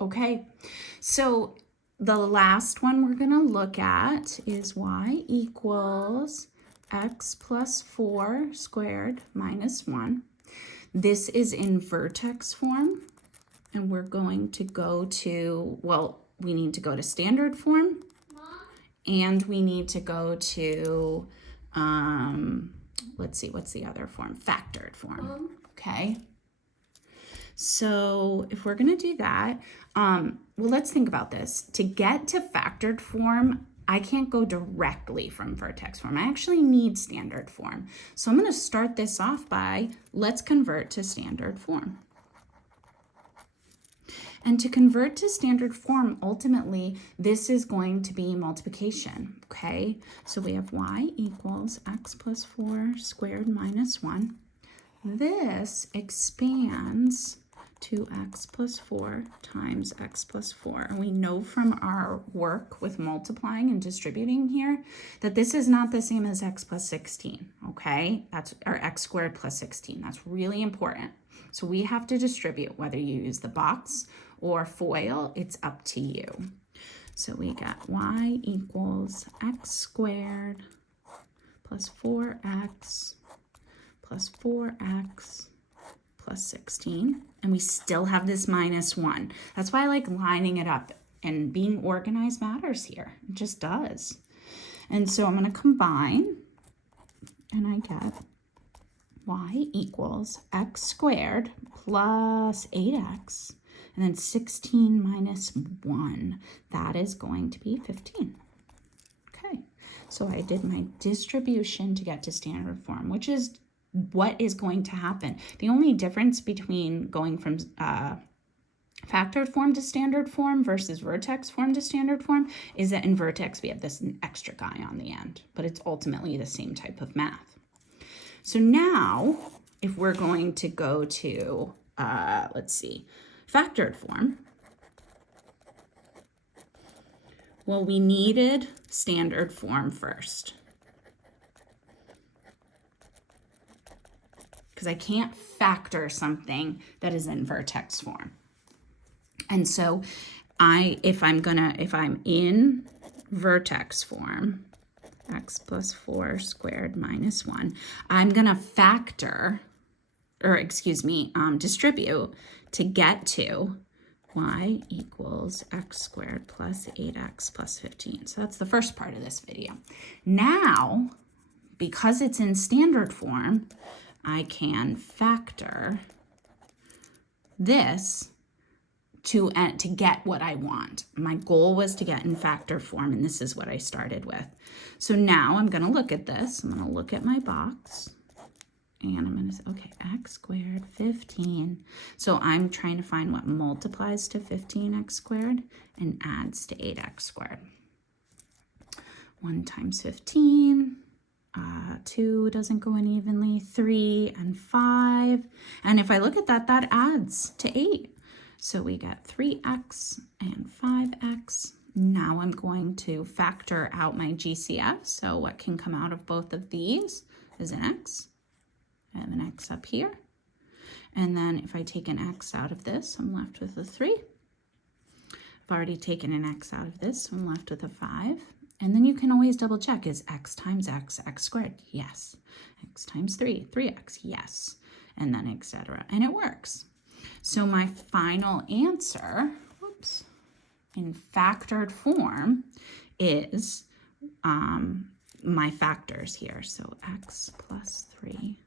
Okay, so the last one we're going to look at is y equals x plus 4 squared minus 1. This is in vertex form, and we're going to go to, well, we need to go to standard form, and we need to go to, let's see, what's the other form? Factored form, okay? So if we're going to do that, well, let's think about this. To get to factored form, I can't go directly from vertex form. I actually need standard form. So I'm going to start this off by, let's convert to standard form. And to convert to standard form, ultimately, this is going to be multiplication, okay? So we have y equals x plus 4 squared minus 1. This expands to x plus 4 times x plus 4. And we know from our work with multiplying and distributing here that this is not the same as x plus 16, okay? That's our x squared plus 16. That's really important. So we have to distribute, whether you use the box or FOIL, it's up to you. So we got y equals x squared plus 4x plus 4x plus 16, and we still have this minus 1. That's why I like lining it up, and being organized matters here. It just does. And so I'm going to combine, and I get y equals x squared plus 8x, and then 16 minus 1. That is going to be 15. Okay, so I did my distribution to get to standard form, which is what is going to happen. The only difference between going from factored form to standard form versus vertex form to standard form is that in vertex we have this extra guy on the end, but it's ultimately the same type of math. So now, if we're going to go to, let's see, factored form, well, we needed standard form first, because I can't factor something that is in vertex form. And so if I'm in vertex form, x plus 4 squared minus 1, I'm gonna factor, or excuse me, distribute to get to y equals x squared plus 8x plus 15. So that's the first part of this video. Now, because it's in standard form, I can factor this to get what I want. My goal was to get in factor form, and this is what I started with. So now I'm going to look at this. I'm going to look at my box, and I'm going to say, okay, x squared, 15. So I'm trying to find what multiplies to 15x squared and adds to 8x squared. 1 times 15. 2 doesn't go in evenly, 3 and 5. And if I look at that, that adds to 8. So we got 3x and 5x. Now I'm going to factor out my GCF. So what can come out of both of these is an x. I have an x up here. And then if I take an x out of this, I'm left with a 3. I've already taken an x out of this, so I'm left with a 5. And then you can always double check, is x times x, x squared? Yes. X times 3, 3x, yes. And then etc. And it works. So my final answer, whoops, in factored form is my factors here. So x plus 3